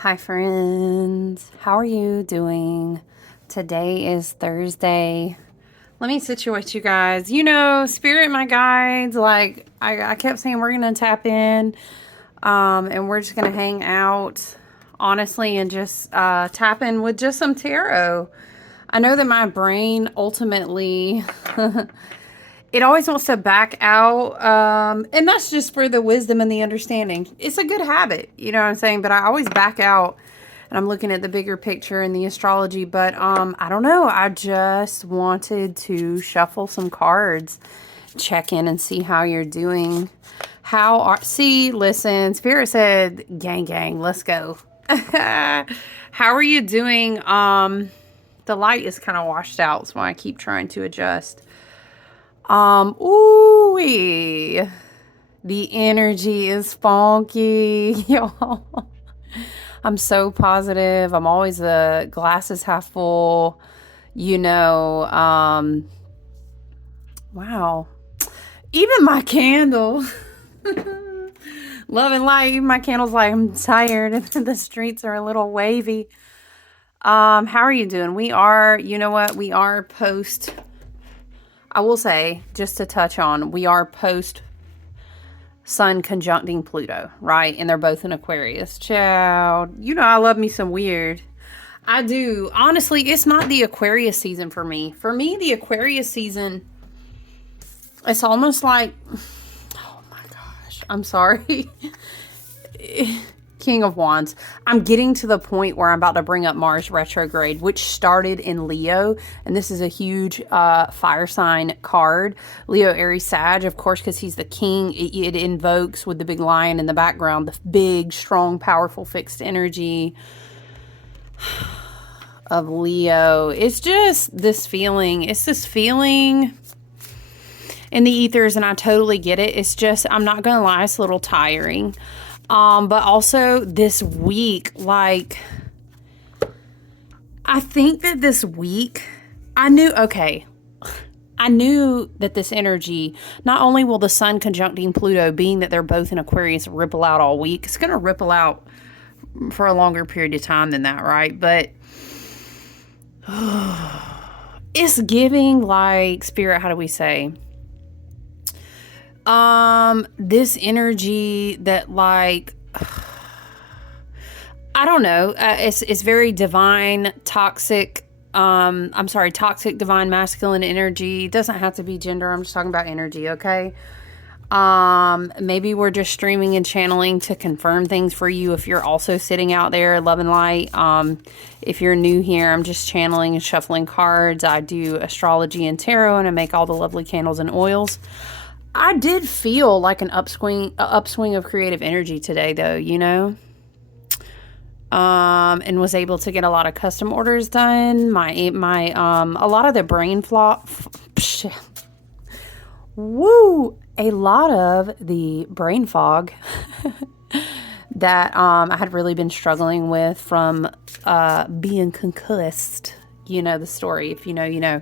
Hi, friends. How are you doing? Today is Thursday. Let me situate you guys. Spirit, my guides, like I kept saying we're going to tap in and we're just going to hang out, honestly, and just tap in with just some tarot. I know that my brain ultimately it always wants to back out. And that's just for the wisdom and the understanding. It's a good habit, you know what I'm saying? But I always back out and I'm looking at the bigger picture and the astrology. But I don't know. I just wanted to shuffle some cards, check in and see how you're doing. Listen, Spirit said, gang, gang, let's go. How are you doing? The light is kind of washed out, so I keep trying to adjust. Ooh, the energy is funky, y'all. I'm so positive. I'm always the glasses half full, wow. Even my candle, love and light, even my candle's like, I'm tired and the streets are a little wavy. How are you doing? We are, we are I will say, just to touch on, we are post Sun conjuncting Pluto, right? And they're both in Aquarius. Child, I love me some weird. I do. Honestly, it's not the Aquarius season for me. For me, the Aquarius season, it's almost like, oh my gosh, I'm sorry. King of Wands. I'm getting to the point where I'm about to bring up Mars retrograde, which started in Leo, and this is a huge fire sign card. Leo, Aries, Sag, of course, because he's the king. It invokes, with the big lion in the background, the big, strong, powerful, fixed energy of Leo. It's just this feeling. It's this feeling in the ethers, and I totally get it. It's just, I'm not going to lie, it's a little tiring. But also this week, like, I think that this week, I knew that this energy, not only will the Sun conjuncting Pluto, being that they're both in Aquarius, ripple out all week, it's going to ripple out for a longer period of time than that, right? But it's giving, like, Spirit, how do we say? This energy that, like, I don't know, it's very divine, toxic, toxic, divine, masculine energy. It doesn't have to be gender. I'm just talking about energy, okay? Maybe we're just streaming and channeling to confirm things for you if you're also sitting out there, love and light. If you're new here, I'm just channeling and shuffling cards. I do astrology and tarot, and I make all the lovely candles and oils. I did feel like an upswing of creative energy today, though, and was able to get a lot of custom orders done. A lot of the brain flaw, a lot of the brain fog that I had really been struggling with from being concussed. You know the story. If you know, you know.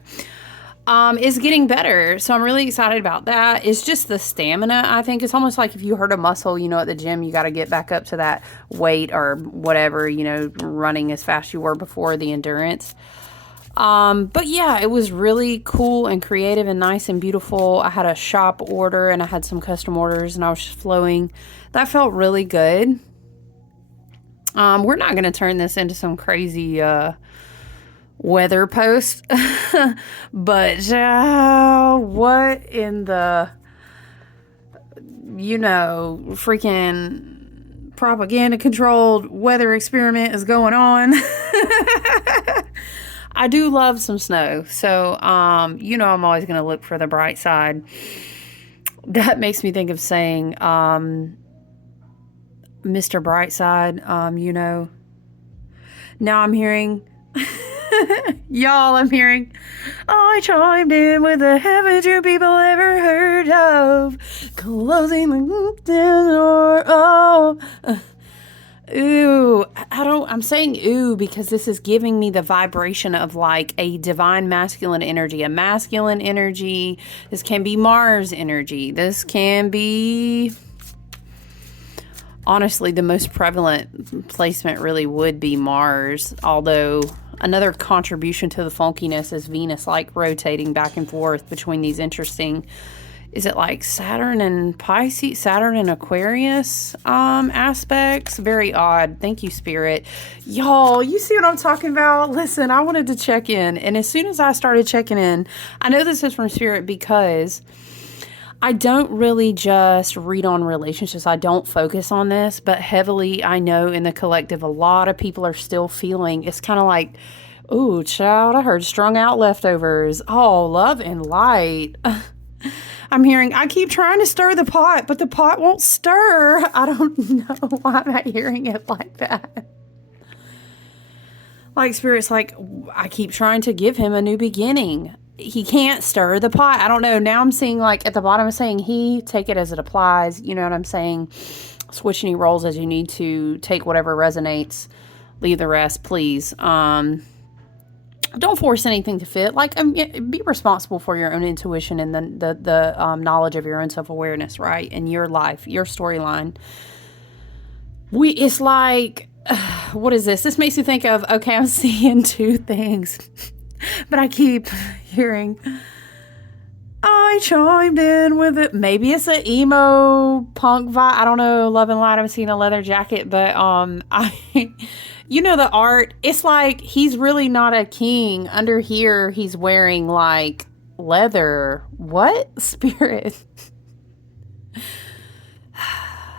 Is getting better. So I'm really excited about that. It's just the stamina, I think. It's almost like if you hurt a muscle, at the gym, you got to get back up to that weight or whatever, running as fast you were before, the endurance. But yeah, it was really cool and creative and nice and beautiful. I had a shop order and I had some custom orders and I was just flowing. That felt really good. We're not going to turn this into some crazy, weather post, but what in the freaking propaganda controlled weather experiment is going on? I do love some snow, so I'm always going to look for the bright side. That makes me think of saying Mr. Brightside. Now I'm hearing y'all, I'm hearing, I chimed in with the haven't you people ever heard of closing the door. Oh, ooh, I'm saying ooh because this is giving me the vibration of like a divine masculine energy, a masculine energy. This can be Mars energy. This can be Honestly, the most prevalent placement really would be Mars, although another contribution to the funkiness is Venus, like rotating back and forth between these interesting, is it like Saturn and Pisces, Saturn and Aquarius aspects? Very odd. Thank you, Spirit. Y'all, you see what I'm talking about? Listen, I wanted to check in, and as soon as I started checking in, I know this is from Spirit because I don't really just read on relationships. I don't focus on this, but heavily, I know in the collective, a lot of people are still feeling, it's kind of like, ooh, child, I heard strung out leftovers. Oh, love and light. I'm hearing, I keep trying to stir the pot, but the pot won't stir. I don't know why I'm not hearing it like that. Like Spirit's like, I keep trying to give him a new beginning. He can't stir the pot. I don't know. Now I'm seeing like at the bottom of saying he, take it as it applies. You know what I'm saying? Switch any roles as you need to. Take whatever resonates. Leave the rest, please. Don't force anything to fit. Like, be responsible for your own intuition and the knowledge of your own self-awareness, right? And your life, your storyline. It's like, what is this? This makes me think of, okay, I'm seeing two things. But I keep hearing, I chimed in with it. Maybe it's an emo punk vibe. I don't know. Love and Light. I'm seeing a leather jacket, but you know the art. It's like he's really not a king. Under here, he's wearing like leather. What? Spirit.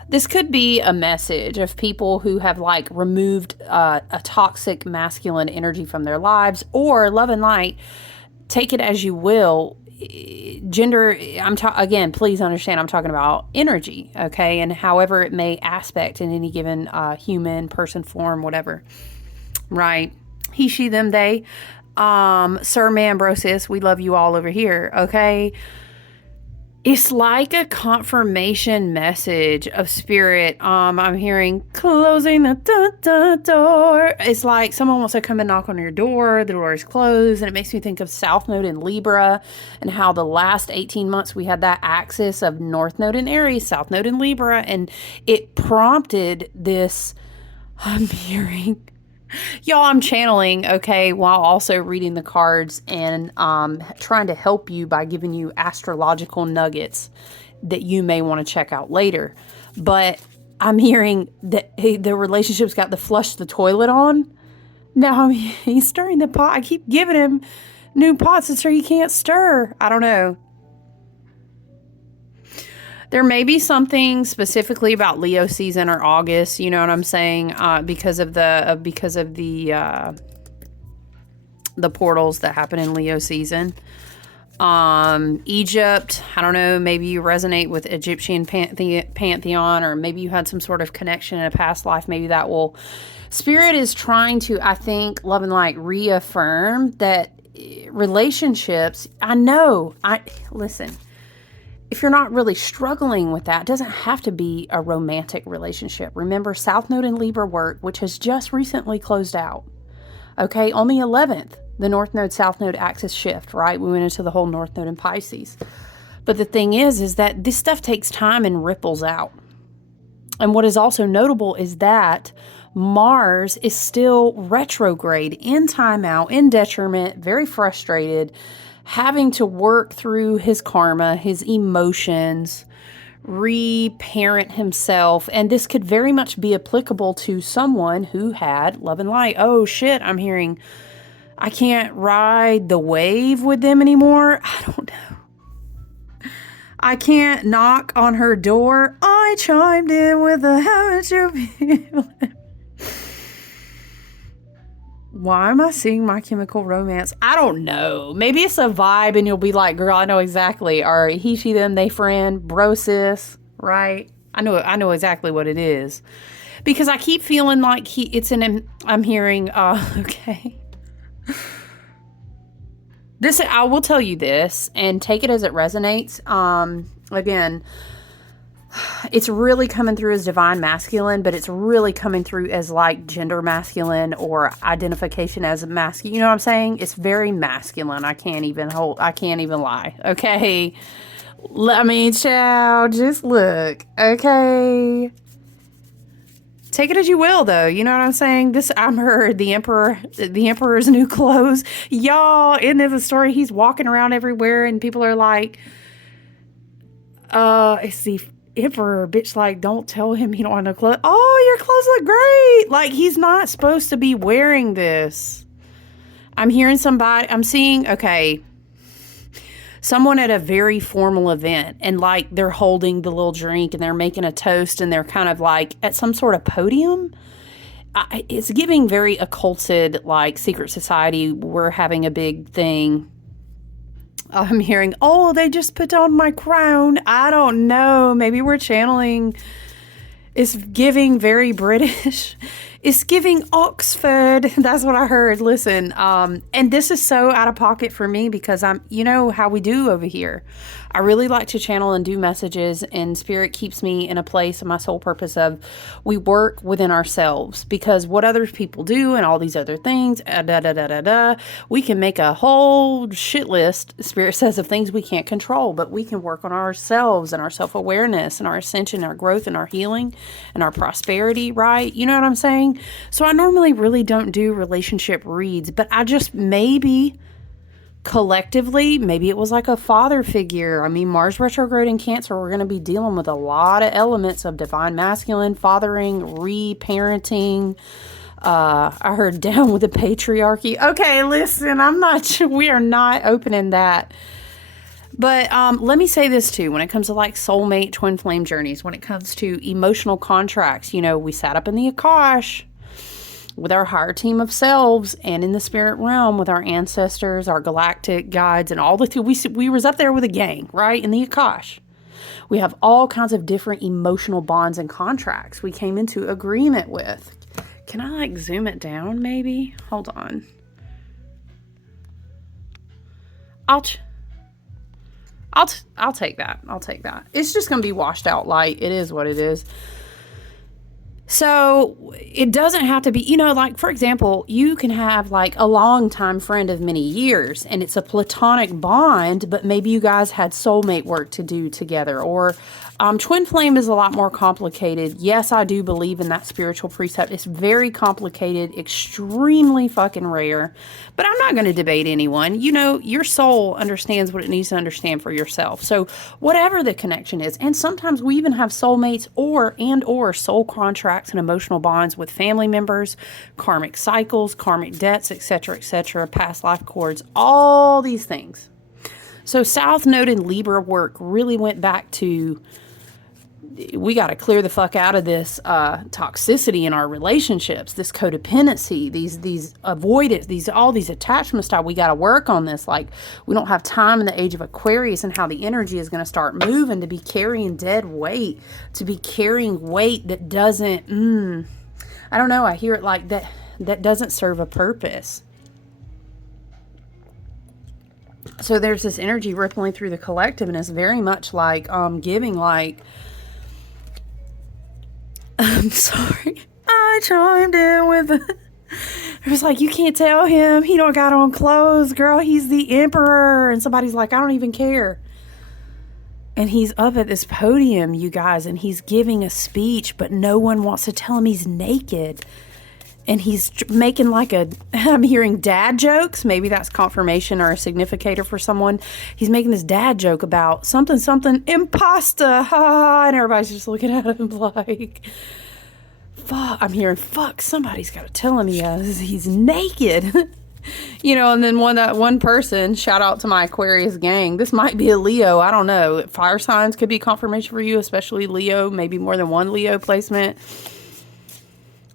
This could be a message of people who have like removed a toxic masculine energy from their lives, or love and light. Take it as you will. Gender, again, please understand, I'm talking about energy, okay? And however it may aspect in any given human, person, form, whatever, right? He, she, them, they. Sir, man, bro, sis, we love you all over here, okay? It's like a confirmation message of Spirit. I'm hearing closing the door. It's like someone wants to come and knock on your door. The door is closed. And it makes me think of South Node in Libra and how the last 18 months we had that axis of North Node in Aries, South Node in Libra. And it prompted this, I'm hearing, y'all, I'm channeling, okay, while also reading the cards and trying to help you by giving you astrological nuggets that you may want to check out later. But I'm hearing that the relationship's got to flush the toilet on. Now he's stirring the pot. I keep giving him new pots and so he can't stir. I don't know. There may be something specifically about Leo season or August, you know what I'm saying, because of the portals that happen in Leo season. Egypt, I don't know, maybe you resonate with Egyptian pantheon, or maybe you had some sort of connection in a past life. Maybe that will. Spirit is trying to, I think, love and light, reaffirm that relationships. Listen. If you're not really struggling with that, it doesn't have to be a romantic relationship. Remember, South Node in Libra work, which has just recently closed out. Okay, on the 11th, the North Node, South Node axis shift, right? We went into the whole North Node in Pisces. But the thing is that this stuff takes time and ripples out. And what is also notable is that Mars is still retrograde, in timeout, in detriment, very frustrated, having to work through his karma, his emotions, reparent himself. And this could very much be applicable to someone who had love and light. Oh shit, I'm hearing, I can't ride the wave with them anymore. I don't know. I can't knock on her door. I chimed in with a haven't you been? Why am I seeing My Chemical Romance? I don't know. Maybe it's a vibe and you'll be like, girl, I know exactly. Or he, she, them, they friend, bro, sis, right? I know exactly what it is. Because I keep feeling like I'm hearing, okay. I will tell you this and take it as it resonates. Again, it's really coming through as divine masculine, but it's really coming through as like gender masculine or identification as masculine. You know what I'm saying? It's very masculine. I can't even lie. Okay. I mean, child, just look. Okay. take it as you will, though. You know what I'm saying? I'm heard the emperor's new clothes. Y'all, end of the story, he's walking around everywhere and people are like, it's the emperor, bitch, like, don't tell him he don't want no clothes. Oh, your clothes look great. Like, he's not supposed to be wearing this. I'm seeing, okay, someone at a very formal event and like they're holding the little drink and they're making a toast and they're kind of like at some sort of podium. It's giving very occulted, like secret society. We're having a big thing. I'm hearing, oh, they just put on my crown. I don't know. Maybe we're channeling. It's giving very British. It's giving Oxford. That's what I heard. Listen, and this is so out of pocket for me because you know how we do over here. I really like to channel and do messages, and Spirit keeps me in a place of my sole purpose of we work within ourselves, because what other people do and all these other things, we can make a whole shit list, Spirit says, of things we can't control, but we can work on ourselves and our self-awareness and our ascension, our growth and our healing and our prosperity, right? You know what I'm saying? So I normally really don't do relationship reads, but I just maybe collectively, maybe it was like a father figure. I mean, Mars retrograde in Cancer, we're going to be dealing with a lot of elements of divine masculine, fathering, re-parenting. I heard down with the patriarchy. Okay, listen, we are not opening that. But let me say this too, when it comes to like soulmate, twin flame journeys, when it comes to emotional contracts, you know, we sat up in the Akash with our higher team of selves and in the spirit realm with our ancestors, our galactic guides, and all we was up there with a gang, right? In the Akash. We have all kinds of different emotional bonds and contracts we came into agreement with. Can I like zoom it down maybe? Hold on. I'll take that. I'll take that. It's just going to be washed out light. It is what it is. So it doesn't have to be, you know, like, for example, you can have like a longtime friend of many years and it's a platonic bond, but maybe you guys had soulmate work to do together. Or twin flame is a lot more complicated. Yes, I do believe in that spiritual precept. It's very complicated, extremely fucking rare, but I'm not going to debate anyone. You know, your soul understands what it needs to understand for yourself. So whatever the connection is, and sometimes we even have soulmates or soul contracts and emotional bonds with family members, karmic cycles, karmic debts, etc., past life cords, all these things. So South Node and Libra work really went back to, we got to clear the fuck out of this toxicity in our relationships, this codependency, these avoidance, all these attachment style. We got to work on this. Like, we don't have time in the age of Aquarius and how the energy is going to start moving to be carrying dead weight, to be carrying weight that doesn't, I don't know. I hear it like that doesn't serve a purpose. So there's this energy rippling through the collective, and it's very much like giving like, I'm sorry, I chimed in with it was like, you can't tell him he don't got on clothes, girl, he's the emperor. And somebody's like, I don't even care. And he's up at this podium, you guys, and he's giving a speech, but no one wants to tell him he's naked. And he's making like I'm hearing dad jokes. Maybe that's confirmation or a significator for someone. He's making this dad joke about something, impasta, ha, and everybody's just looking at him like, fuck, I'm hearing, fuck, somebody's got to tell him he's naked. You know, and then one person, shout out to my Aquarius gang. This might be a Leo. I don't know. Fire signs could be confirmation for you, especially Leo, maybe more than one Leo placement.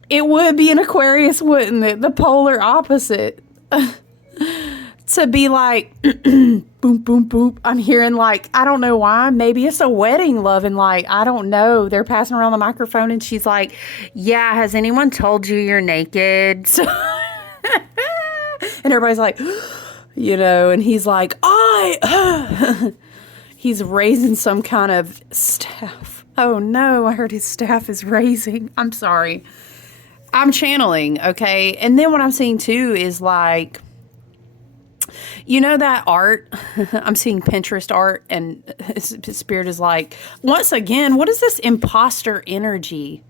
It would be an Aquarius, wouldn't it? The polar opposite. To be like, boom, boom, boom. I'm hearing like, I don't know why. Maybe it's a wedding loving like, I don't know. They're passing around the microphone and she's like, yeah, has anyone told you you're naked? So and everybody's like, you know, and he's like, he's raising some kind of staff. Oh no, I heard his staff is raising. I'm sorry. I'm channeling, okay? And then what I'm seeing too is like, you know that art? I'm seeing Pinterest art, and Spirit is like, once again, what is this imposter energy?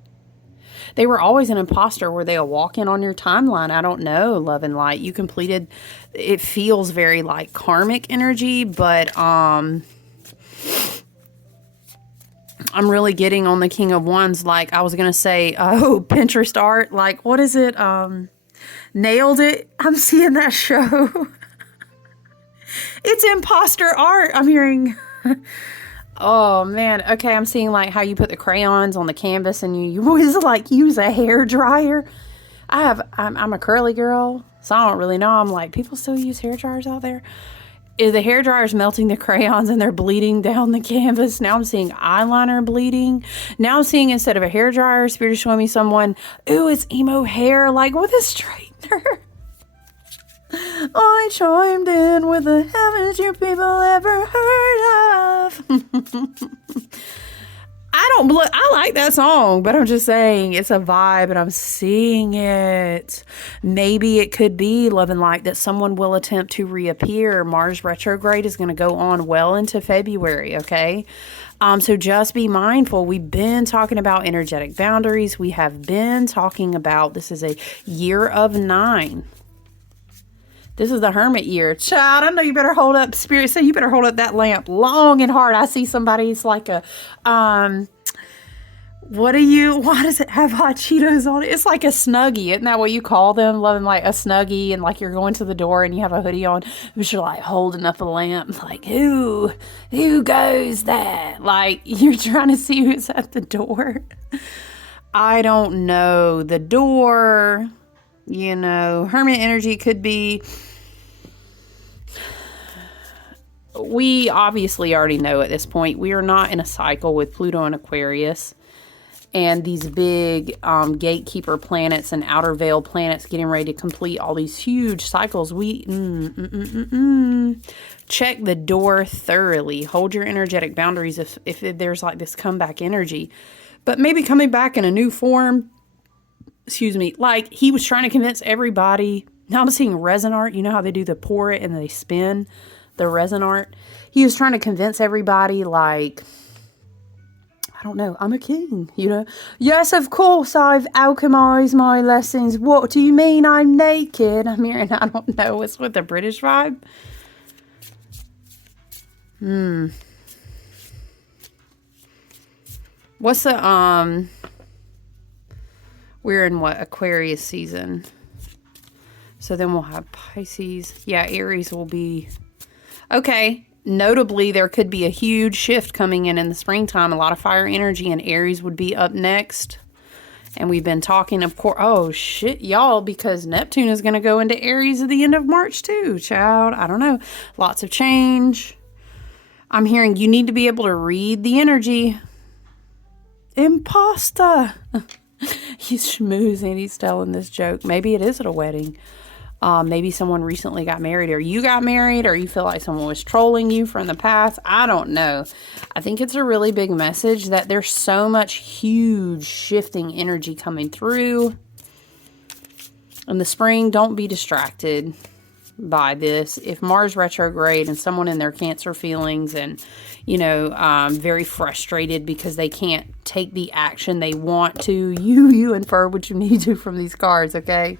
They were always an imposter. Were they a walk-in on your timeline? I don't know, love and light. You completed, it feels very like karmic energy, but I'm really getting on the King of Wands. Like I was going to say, oh, Pinterest art. Like, what is it? Nailed it. I'm seeing that show. It's imposter art. I'm hearing. Oh man. Okay. I'm seeing like how you put the crayons on the canvas and you always like use a hair dryer. I'm a curly girl, so I don't really know. I'm like, people still use hair dryers out there. Is the hair dryer's melting the crayons and they're bleeding down the canvas? Now I'm seeing eyeliner bleeding. Now I'm seeing, instead of a hair dryer, Spirit is showing me someone, ooh, it's emo hair, like with a straightener. I chimed in with the haven't you people ever heard of? I like that song, but I'm just saying it's a vibe and I'm seeing it. Maybe it could be, love and light, that someone will attempt to reappear. Mars retrograde is going to go on well into February, okay? So just be mindful. We've been talking about energetic boundaries. We have been talking about, this is a year of 9. This is the Hermit year. Child, I know you better hold up, Spirit say you better hold up that lamp long and hard. I see somebody's like a, why does it have hot Cheetos on it? It's like a Snuggie. Isn't that what you call them? Loving like a Snuggie, and like you're going to the door and you have a hoodie on, but you're like holding up a lamp. Like, who goes there? Like you're trying to see who's at the door. I don't know. The door, Hermit energy could be. We obviously already know at this point, we are not in a cycle with Pluto and Aquarius and these big gatekeeper planets and outer veil planets getting ready to complete all these huge cycles. Check the door thoroughly. Hold your energetic boundaries if there's like this comeback energy, but maybe coming back in a new form. Excuse me. Like he was trying to convince everybody. Now I'm seeing resin art. You know how they do the pour it and they spin the resin art. He was trying to convince everybody, like, I don't know, I'm a king, Yes, of course, I've alchemized my lessons. What do you mean I'm naked? I'm hearing, I don't know, it's with the British vibe. What's the, we're in what, Aquarius season. So then we'll have Pisces. Yeah, Aries will be... Okay, notably, there could be a huge shift coming in the springtime. A lot of fire energy, and Aries would be up next. And we've been talking, of course, oh, shit, y'all, because Neptune is going to go into Aries at the end of March, too, child. I don't know. Lots of change. I'm hearing you need to be able to read the energy. Imposter. He's schmoozing. He's telling this joke. Maybe it is at a wedding. Maybe someone recently got married, or you got married, or you feel like someone was trolling you from the past. I don't know. I think it's a really big message that there's so much huge shifting energy coming through in the spring. Don't be distracted by this. If Mars retrograde and someone in their Cancer feelings and, very frustrated because they can't take the action they want to, you infer what you need to from these cards, okay?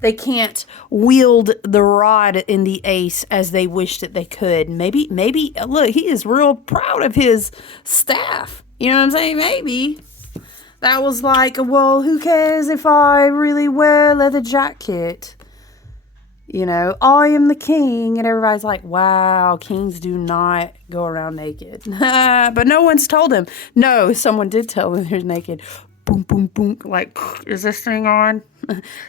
They can't wield the rod in the ace as they wish that they could. Maybe, look, he is real proud of his staff. You know what I'm saying? Maybe that was like, well, who cares if I really wear leather jacket? I am the king. And everybody's like, wow, kings do not go around naked. But no one's told him. No, someone did tell him they're naked. Boom, boom, boom. Like, is this thing on?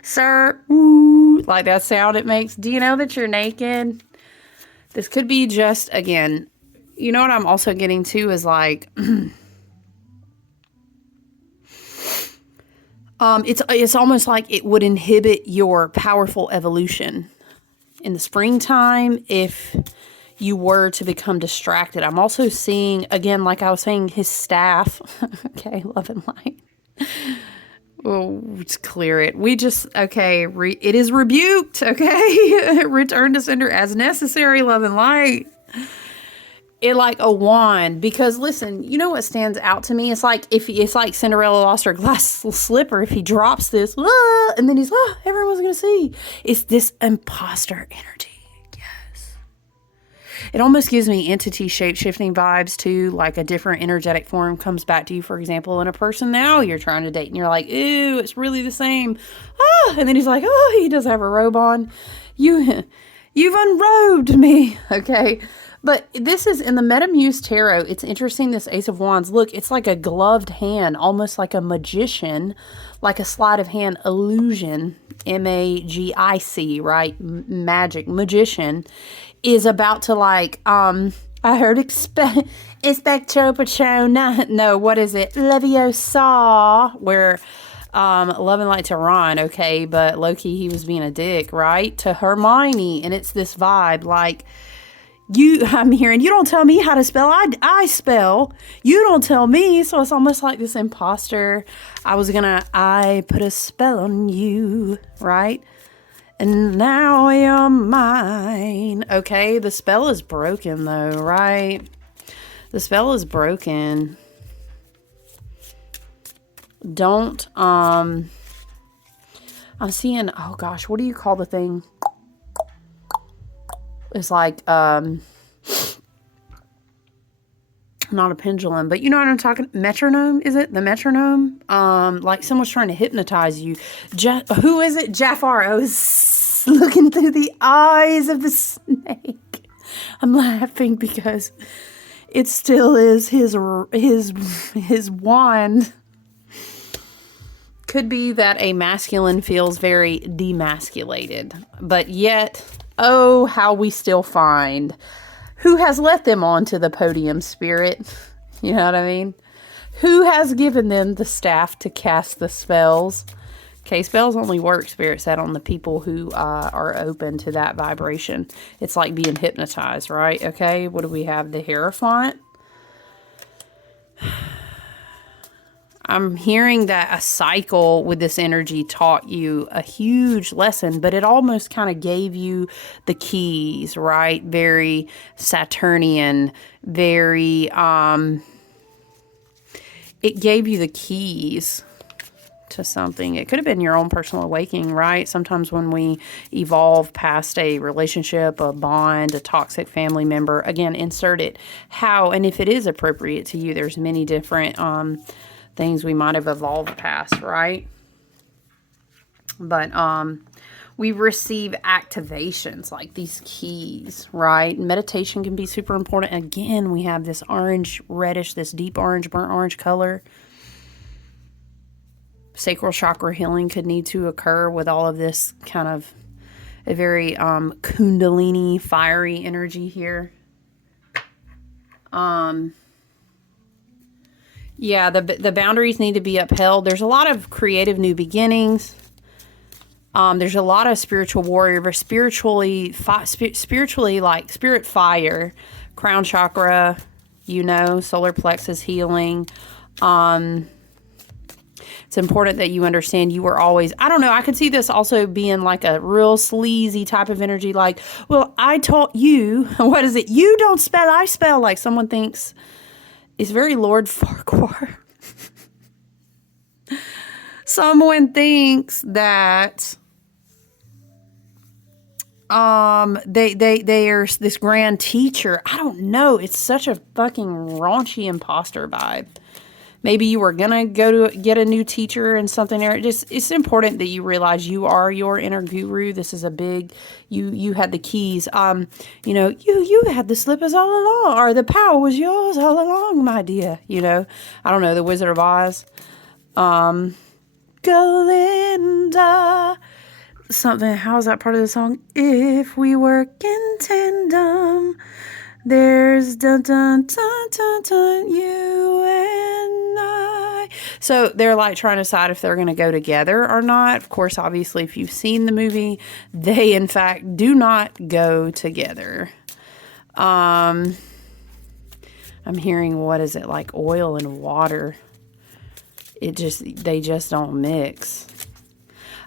Sir, ooh, like that sound it makes. Do you know that you're naked? This could be just, again, you know what I'm also getting to is like, it's almost like it would inhibit your powerful evolution in the springtime if you were to become distracted. I'm also seeing, again, like I was saying, his staff. Okay, love and light. Oh, let's clear it. It is rebuked, okay? Return to sender as necessary, love and light. it like a wand, because listen, you know what stands out to me? It's like it's like Cinderella lost her glass slipper. If he drops this, and then he's everyone's gonna see. It's this imposter energy. Yes, it almost gives me entity shape shifting vibes too. Like a different energetic form comes back to you. For example, in a person now you're trying to date, and you're like, ooh, it's really the same. And then he's like, oh, he does have a robe on. You've unrobed me. Okay. But this is in the Metamuse Tarot. It's interesting, this Ace of Wands. Look, it's like a gloved hand, almost like a magician, like a sleight of hand illusion, M-A-G-I-C, right? Magic, magician, is about to like, I heard Inspector Patron, no, what is it? Leviosa, where Love and Light to Ron, okay, but low-key he was being a dick, right? To Hermione, and it's this vibe, like, I'm hearing, you don't tell me how to spell, I spell. You don't tell me. So it's almost like this imposter. I put a spell on you, right? And now you're mine. Okay, the spell is broken though, right? The spell is broken. Don't, I'm seeing, oh gosh, what do you call the thing? It's like, not a pendulum, but you know what I'm talking, metronome, is it? The metronome? Like someone's trying to hypnotize you. Who is it? Jafar. I was looking through the eyes of the snake. I'm laughing because it still is his wand. Could be that a masculine feels very demasculated, but yet, oh, how we still find who has let them onto the podium, spirit. You know what I mean? Who has given them the staff to cast the spells? Okay, spells only work, spirit said, on the people who are open to that vibration. It's like being hypnotized, right? Okay, what do we have? The Hierophant. I'm hearing that a cycle with this energy taught you a huge lesson, but it almost kind of gave you the keys, right? Very Saturnian, very, it gave you the keys to something. It could have been your own personal awakening, right? Sometimes when we evolve past a relationship, a bond, a toxic family member, again, insert it how, and if it is appropriate to you, there's many different, things we might have evolved past, right? But we receive activations like these keys, right? Meditation can be super important. Again, we have this orange, reddish, this deep orange, burnt orange color. Sacral chakra healing could need to occur with all of this kind of a very kundalini, fiery energy here. Yeah, the boundaries need to be upheld. There's a lot of creative new beginnings. There's a lot of spiritual warrior, but spiritually like spirit fire, crown chakra, solar plexus healing. It's important that you understand you were always, I don't know, I could see this also being like a real sleazy type of energy. Like, well, I taught you, what is it? You don't spell, I spell. Like someone thinks, it's very Lord Farquhar. Someone thinks that they are this grand teacher. I don't know. It's such a fucking raunchy imposter vibe. Maybe you were gonna go to get a new teacher and something there. It's important that you realize you are your inner guru. This is a big, you had the keys. You had the slippers all along, or the power was yours all along, my dear. I don't know, the Wizard of Oz. Galinda. Something, how is that part of the song? If we work in tandem, there's dun dun dun dun dun, you and I. So they're like trying to decide if they're going to go together or not. Of course, obviously, if you've seen the movie, they in fact do not go together. I'm hearing, what is it, like oil and water. They just don't mix.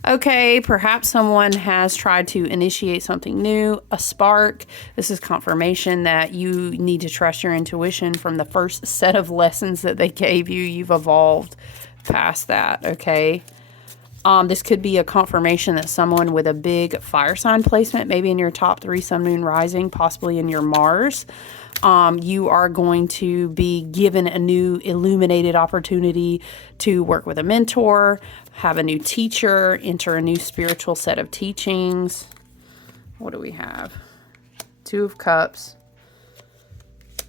Okay, perhaps someone has tried to initiate something new, a spark. This is confirmation that you need to trust your intuition from the first set of lessons that they gave you. You've evolved past that, okay? This could be a confirmation that someone with a big fire sign placement, maybe in your top 3 sun, moon, rising, possibly in your Mars, you are going to be given a new illuminated opportunity to work with a mentor, have a new teacher, enter a new spiritual set of teachings. What do we have? 2 of Cups,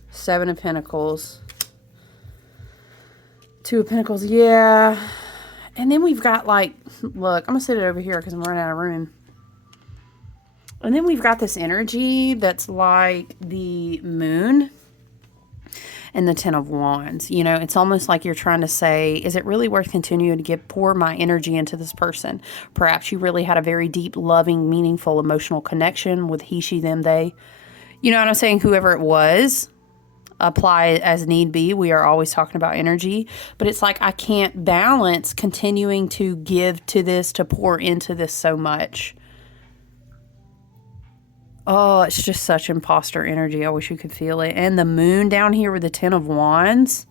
7 of Pentacles, 2 of Pentacles, yeah. And then we've got like, look, I'm going to sit it over here because I'm running out of room. And then we've got this energy that's like the moon and the 10 of Wands. You know, it's almost like you're trying to say, is it really worth continuing to pour my energy into this person? Perhaps you really had a very deep, loving, meaningful, emotional connection with he, she, them, they. You know what I'm saying? Whoever it was, apply as need be. We are always talking about energy. But it's like I can't balance continuing to give to this, to pour into this so much. Oh, it's just such imposter energy. I wish you could feel it. And the moon down here with the 10 of Wands.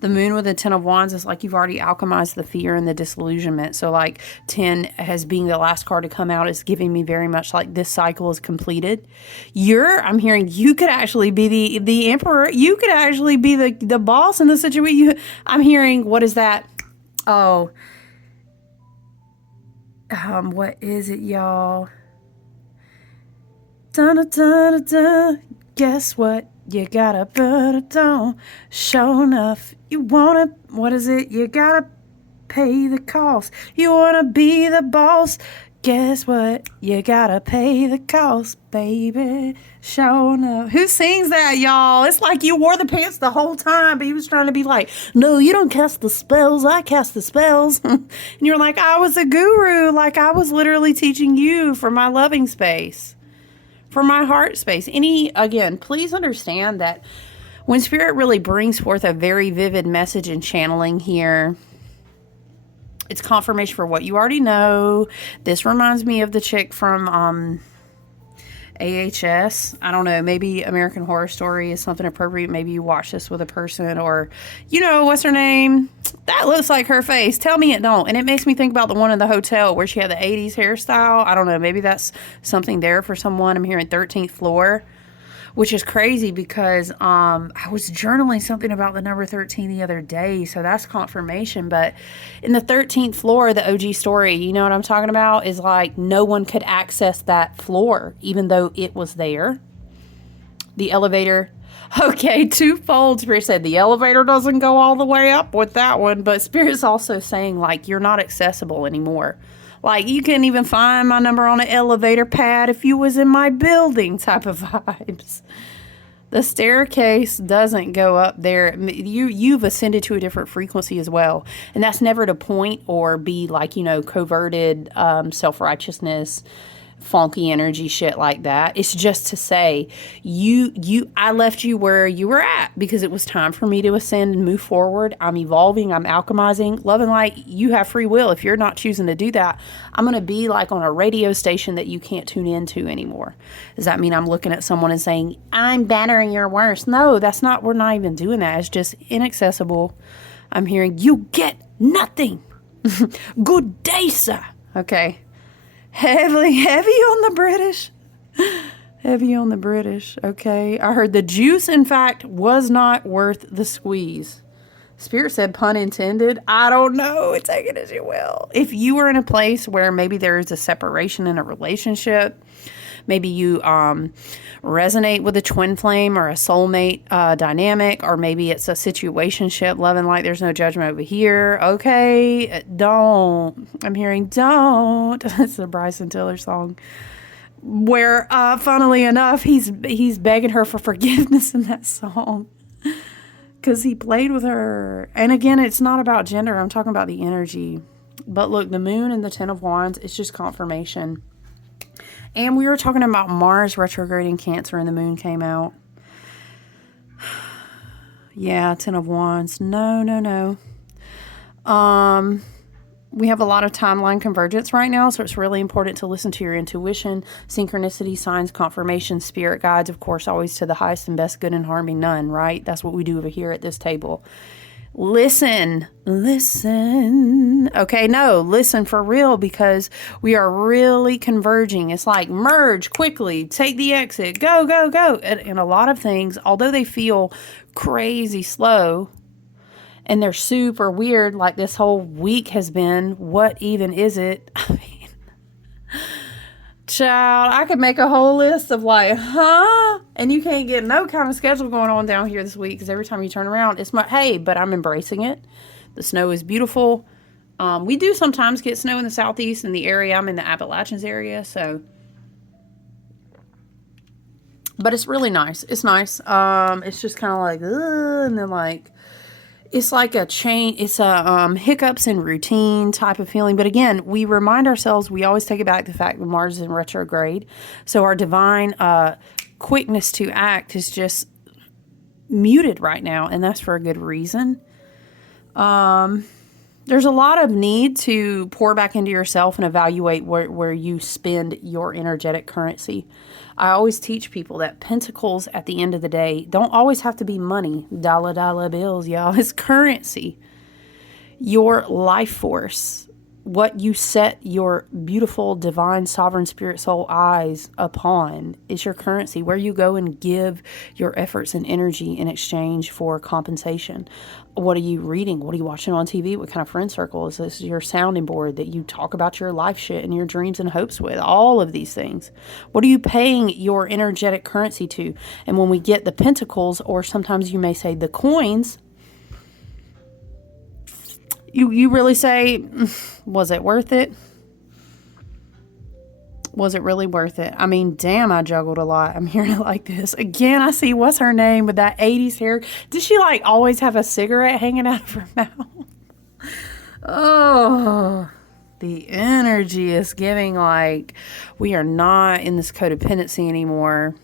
The moon with the 10 of Wands is like you've already alchemized the fear and the disillusionment. So like 10 as being the last card to come out is giving me very much like this cycle is completed. I'm hearing you could actually be the emperor. You could actually be the boss in the situation. I'm hearing, what is that? Oh, what is it, y'all? Dun, dun, dun, dun. Guess what? You gotta put it on. Sure enough, you wanna, what is it? You gotta pay the cost. You wanna be the boss. Guess what? You gotta pay the cost, baby. Sure enough. Who sings that, y'all? It's like you wore the pants the whole time, but he was trying to be like, no, you don't cast the spells. I cast the spells. And you're like, I was a guru. Like I was literally teaching you for my loving space. For my heart space. Again, please understand that when Spirit really brings forth a very vivid message and channeling here, it's confirmation for what you already know. This reminds me of the chick from AHS. I don't know, maybe American Horror Story is something appropriate. Maybe you watch this with a person or, you know, what's her name? That looks like her face. Tell me it don't. And it makes me think about the one in the hotel where she had the 80s hairstyle. I don't know, maybe that's something there for someone. I'm hearing 13th floor, which is crazy because I was journaling something about the number 13 the other day, so that's confirmation. But in the 13th floor, the OG story, you know what I'm talking about, is like no one could access that floor, even though it was there. The elevator. Okay, twofold. Spirit said the elevator doesn't go all the way up with that one, but Spirit's also saying like you're not accessible anymore. Like, you couldn't even find my number on an elevator pad if you was in my building type of vibes. The staircase doesn't go up there. You've ascended to a different frequency as well. And that's never to point or be like, you know, coverted self-righteousness, funky energy shit like that. It's just to say I left you where you were at because it was time for me to ascend and move forward. I'm evolving, I'm alchemizing. Love and light, you have free will. If you're not choosing to do that, I'm going to be like on a radio station that you can't tune into anymore. Does that mean I'm looking at someone and saying, I'm better and you're worse? No, we're not even doing that. It's just inaccessible. I'm hearing, you get nothing. Good day, sir. Okay. Heavy on the British. Heavy on the British. Okay. I heard the juice, in fact, was not worth the squeeze. Spirit said, pun intended. I don't know. Take it as you will. If you were in a place where maybe there is a separation in a relationship, maybe you resonate with a twin flame or a soulmate dynamic, or maybe it's a situationship, love and light, there's no judgment over here. Okay, don't. I'm hearing don't. It's a Bryson Tiller song where, funnily enough, he's begging her for forgiveness in that song because he played with her. And again, it's not about gender. I'm talking about the energy. But look, the moon and the 10 of Wands, it's just confirmation. And we were talking about Mars retrograde in Cancer and the moon came out. Yeah, 10 of Wands. No. We have a lot of timeline convergence right now, so it's really important to listen to your intuition, synchronicity, signs, confirmation, spirit guides, of course, always to the highest and best good and harming none, right? That's what we do over here at this table. Listen. Okay, no, listen for real, because we are really converging. It's like merge quickly, take the exit, go, go, go. And a lot of things, although they feel crazy slow, and they're super weird, like this whole week has been. What even is it? I mean, child, I could make a whole list of like, and you can't get no kind of schedule going on down here this week, because every time you turn around, it's my, hey, but I'm embracing it. The snow is beautiful. We do sometimes get snow in the southeast in the area. I'm in the Appalachians area, so. But it's really nice. It's nice. It's just kind of like, and then like, it's like a chain, it's a hiccups and routine type of feeling. But again, we remind ourselves, we always take it back to the fact that Mars is in retrograde. So our divine quickness to act is just muted right now. And that's for a good reason. There's a lot of need to pour back into yourself and evaluate where you spend your energetic currency. I always teach people that pentacles at the end of the day don't always have to be money, dollar bills, y'all. It's currency. Your life force, what you set your beautiful, divine, sovereign spirit soul eyes upon is your currency, where you go and give your efforts and energy in exchange for compensation. What are you reading? What are you watching on TV? What kind of friend circle is this? Your sounding board that you talk about your life shit and your dreams and hopes with? All of these things. What are you paying your energetic currency to? And when we get the pentacles, or sometimes you may say the coins, you really say, was it worth it? Was it really worth it? I mean, damn, I juggled a lot. I'm hearing it like this. Again, I see, what's her name with that 80s hair? Did she like always have a cigarette hanging out of her mouth? Oh, the energy is giving like we are not in this codependency anymore.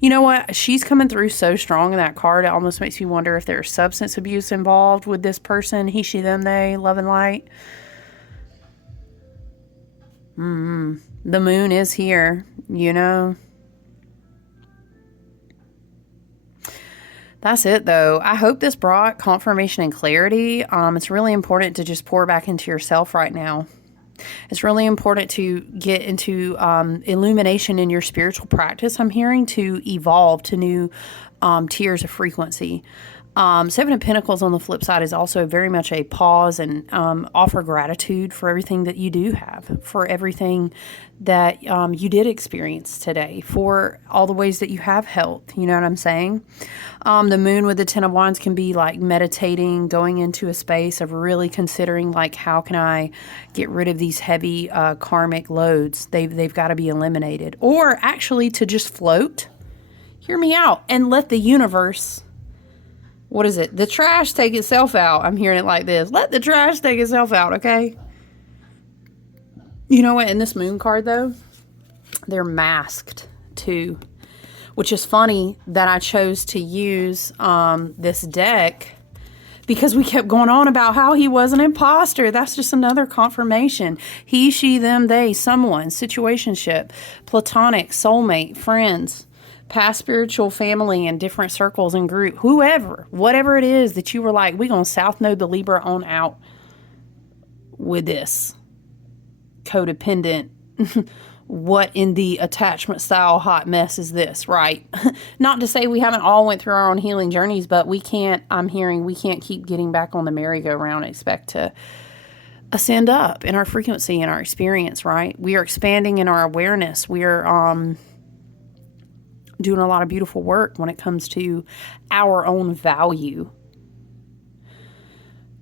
You know what? She's coming through so strong in that card. It almost makes me wonder if there's substance abuse involved with this person. He, she, them, they, love and light. The moon is here, you know. That's it, though. I hope this brought confirmation and clarity. It's really important to just pour back into yourself right now. It's really important to get into illumination in your spiritual practice. I'm hearing to evolve to new tiers of frequency. Seven of Pentacles on the flip side is also very much a pause and offer gratitude for everything that you do have, for everything that you did experience today, for all the ways that you have health. You know what I'm saying? The moon with the Ten of Wands can be like meditating, going into a space of really considering like, how can I get rid of these heavy karmic loads? They've got to be eliminated. Or actually to just float, hear me out, and let the universe... What is it? The trash take itself out. I'm hearing it like this. Let the trash take itself out, okay? You know what? In this moon card, though, they're masked, too. Which is funny that I chose to use this deck, because we kept going on about how he was an imposter. That's just another confirmation. He, she, them, they, someone, situationship, platonic, soulmate, friends, past spiritual family and different circles and group, whoever, whatever it is that you were like, we're going to South Node the Libra on out with this codependent, what in the attachment style hot mess is this, right? Not to say we haven't all went through our own healing journeys, but we can't, I'm hearing we can't keep getting back on the merry-go-round and expect to ascend up in our frequency and our experience, right? We are expanding in our awareness. We are, doing a lot of beautiful work when it comes to our own value,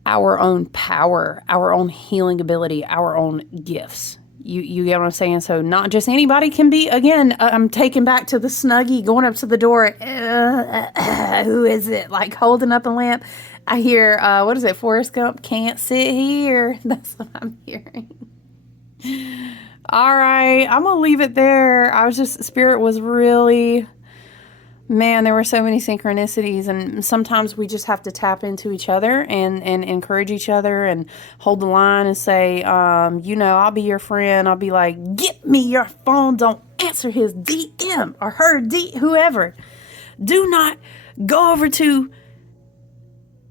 our own power, our own healing ability, our own gifts. You get what I'm saying? So not just anybody can be, again, I'm taken back to the Snuggie going up to the door. Who is it? Like holding up a lamp. I hear, what is it? Forrest Gump, can't sit here. That's what I'm hearing. All right, I'm going to leave it there. Spirit was really Man, there were so many synchronicities, and sometimes we just have to tap into each other and encourage each other and hold the line and say, I'll be your friend. I'll be like, get me your phone. Don't answer his DM or her whoever. Do not go over to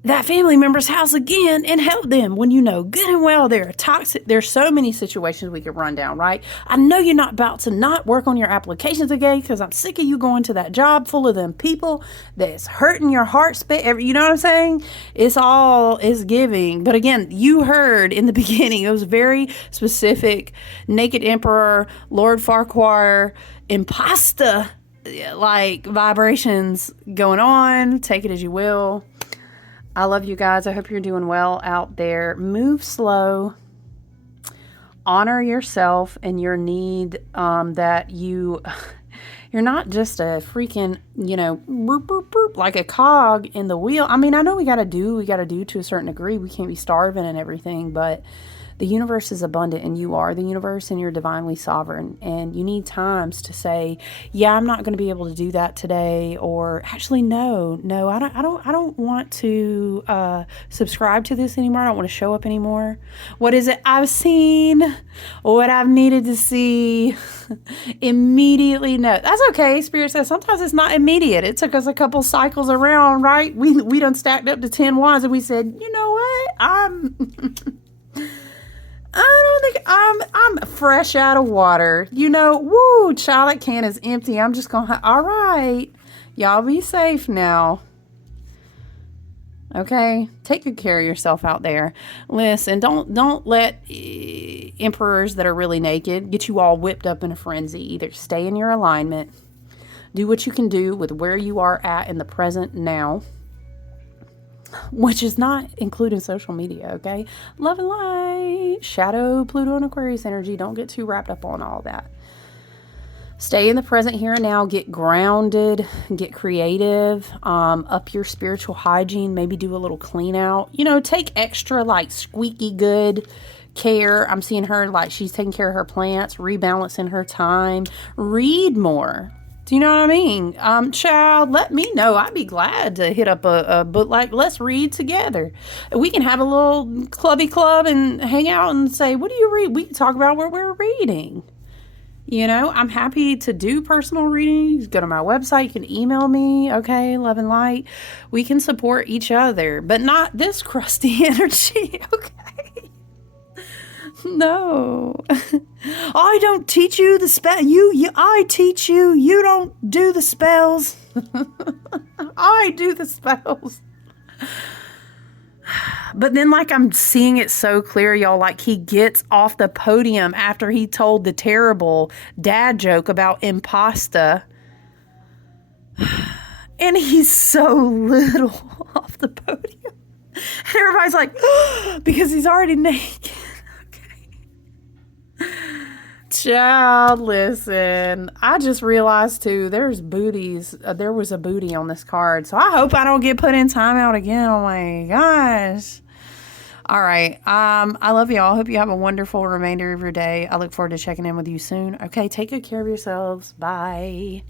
that family member's house again and help them when you know good and well they're toxic. There's so many situations we could run down, right? I know you're not about to not work on your applications again because I'm sick of you going to that job full of them people that's hurting your heart. You know what I'm saying? It's giving. But again, you heard in the beginning, it was very specific. Naked Emperor, Lord Farquhar, Impasta, like vibrations going on. Take it as you will. I love you guys. I hope you're doing well out there. Move slow. Honor yourself and your need that you're not just a freaking, burp, burp, burp, like a cog in the wheel. I mean, I know we got to do to a certain degree. We can't be starving and everything, but the universe is abundant and you are the universe and you're divinely sovereign. And you need times to say, yeah, I'm not going to be able to do that today. Or actually, no, I don't want to subscribe to this anymore. I don't want to show up anymore. What is it I've seen? What I've needed to see? Immediately, no. That's okay. Spirit says sometimes it's not immediate. It took us a couple cycles around, right? We done stacked up to 10 wands and we said, you know what? I don't think I'm fresh out of water. Woo, child, that can is empty. I'm just gonna, all right. Y'all be safe now. Okay? Take good care of yourself out there. Listen, don't let emperors that are really naked get you all whipped up in a frenzy. Either stay in your alignment, do what you can do with where you are at in the present now, which is not including social media, okay? Love and light, shadow, Pluto, and Aquarius energy. Don't get too wrapped up on all that. Stay in the present here and now. Get grounded, get creative, up your spiritual hygiene, maybe do a little clean out. Take extra like squeaky good care. I'm seeing her like she's taking care of her plants, rebalancing her time. Read more. Do you know what I mean? Child, let me know. I'd be glad to hit up a book. Like, let's read together. We can have a little clubby club and hang out and say, what do you read? We can talk about what we're reading. I'm happy to do personal readings. Go to my website. You can email me. Okay, love and light. We can support each other, but not this crusty energy. Okay. No, I don't teach you the spell. I teach you. You don't do the spells. I do the spells. But then, like, I'm seeing it so clear, y'all. Like, he gets off the podium after he told the terrible dad joke about impasta, and he's so little off the podium, and everybody's like, because he's already naked. Child, listen, I just realized too, there's booties. There was a booty on this card. So I hope I don't get put in timeout again. Oh my gosh. All right. I love y'all. Hope you have a wonderful remainder of your day. I look forward to checking in with you soon. Okay. Take good care of yourselves. Bye.